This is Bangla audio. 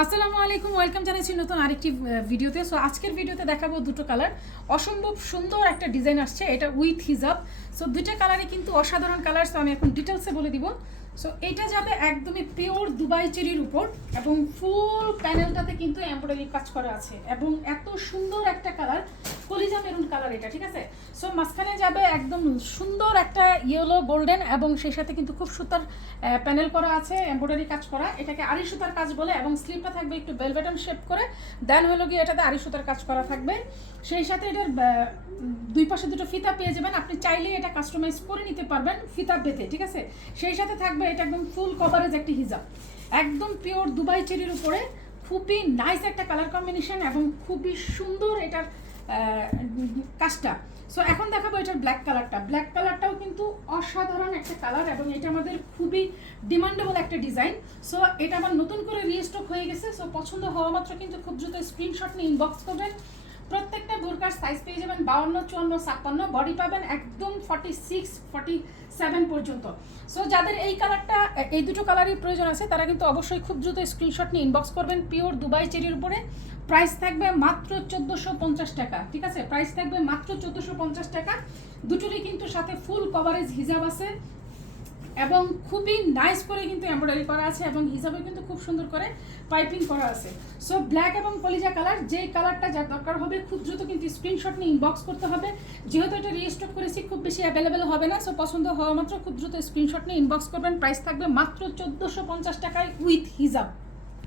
আসসালামু আলাইকুম, ওয়েলকাম জানাচ্ছি নতুন আরেকটি ভিডিওতে। সো আজকের ভিডিওতে দেখাবো দুটো কালার, অসম্ভব সুন্দর একটা ডিজাইন আসছে, এটা উইথ হিজাব। সো দুইটা কালারই কিন্তু অসাধারণ কালার। সো আমি এখন ডিটেলসে বলে দিব। সো এটা যাবে একদমই পিওর দুবাই চেরির উপর এবং ফুল প্যানেলটাতে কিন্তু এমব্রয়ডারি কাজ করা আছে এবং এত সুন্দর একটা কালার, কলিজা মেরুন কালার এটা, ঠিক আছে। সো মাঝখানে যাবে একদম সুন্দর একটা ইয়েলো গোল্ডেন এবং সেই সাথে কিন্তু খুব সুতার প্যানেল করা আছে, এমব্রয়ডারি কাজ করা, এটাকে আড়ি সুতার কাজ বলে এবং স্লিপটা থাকবে একটু বেলভেটন শেপ করে, দেন হলো গিয়ে এটাতে আড়ি সুতার কাজ করা থাকবে। সেই সাথে এটার দুই পাশে দুটো ফিতা পেয়ে যাবেন, আপনি চাইলেই এটা কাস্টমাইজ করে নিতে পারবেন ফিতা বেঁধে, ঠিক আছে। সেই সাথে থাকবে এটা একদম ফুল কভারেজ একটি হিজাব, একদম পিওর দুবাই চেরির উপরে, খুবই নাইস একটা কালার কম্বিনেশন এবং খুবই সুন্দর এটার কাজটা। সো এখন দেখাবো এটার ব্ল্যাক কালারটা। ব্ল্যাক কালারটাও কিন্তু অসাধারণ একটা কালার এবং এটা আমাদের খুবই ডিমান্ডেবল একটা ডিজাইন। সো এটা আমার নতুন করে রিস্টক হয়ে গেছে। সো পছন্দ হওয়া মাত্র কিন্তু খুব দ্রুত স্ক্রিনশট নিয়ে ইনবক্স করবেন। প্রত্যেকটা বোরকার সাইজ পেয়ে যাবেন 52, 54, 56, বডি পাবেন একদম 46, 47 পর্যন্ত। সো যাদের এই কালারটা, এই দুটো কালারই প্রয়োজন আছে তারা কিন্তু অবশ্যই খুব দ্রুত স্ক্রিনশট নিয়ে ইনবক্স করবেন। পিওর দুবাই চেরির উপরে, প্রাইস থাকবে মাত্র 1450 টাকা, ঠিক আছে। প্রাইস থাকবে মাত্র 1450 টাকা। দুটোরই কিন্তু সাথে ফুল কভারেজ হিজাব আছে এবং খুবই নাইস করে কিন্তু এমব্রয়ডারি করা আছে এবং হিসাবে কিন্তু খুব সুন্দর করে পাইপিং করা আছে। সো ব্ল্যাক এবং কলিজা কালার, যেই কালারটা যার দরকার হবে খুব দ্রুত কিন্তু স্ক্রিনশট নিয়ে ইনবক্স করতে হবে। যেহেতু এটা রিস্টক করেছি খুব বেশি অ্যাভেলেবেল হবে না। সো পছন্দ হওয়া মাত্র খুব দ্রুত স্ক্রিনশট নিয়ে ইনবক্স করবেন। প্রাইস থাকবে মাত্র 1450 টাকায় উইথ হিজাব।